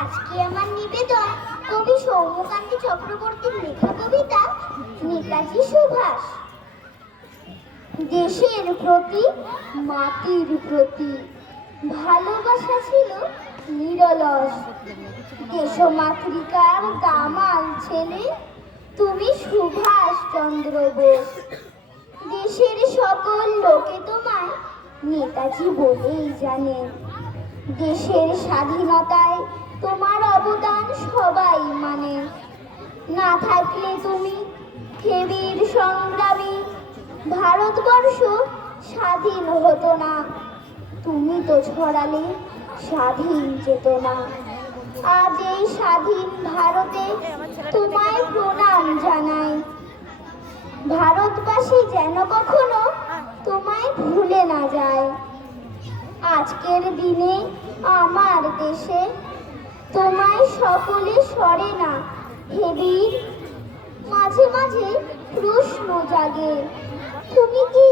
আজকে আমার নিবেদন কবি সৌম্যকান্তি চক্রবর্তীর লেখা কবিতা নেতাজি সুভাষ। দেশের প্রতি, মাটির প্রতি ভালোবাসা ছিল নিরলস। দেশমাতৃকার দামাল ছেলে তুমি সুভাষ চন্দ্র বোস। দেশের সকল লোকে তোমায় নেতাজি বলেই জানে। দেশের স্বাধীনতায় তোমার অবদান সবাই মানে। না থাকলে তুমি হে বীর সংগ্রামী, ভারতবর্ষ স্বাধীন হতো না। তুমি তো ছড়ালে স্বাধীন চেতনা। আজ এই স্বাধীন ভারতে তোমায় প্রণাম জানাই। ভারতবাসী যেন কখনো তোমায় ভুলে না যায়। আজকের দিনে আমার দেশে তোমায় সকলে সরে না হে বীর। মাঝে মাঝে প্রশ্ন জাগে, তুমি কি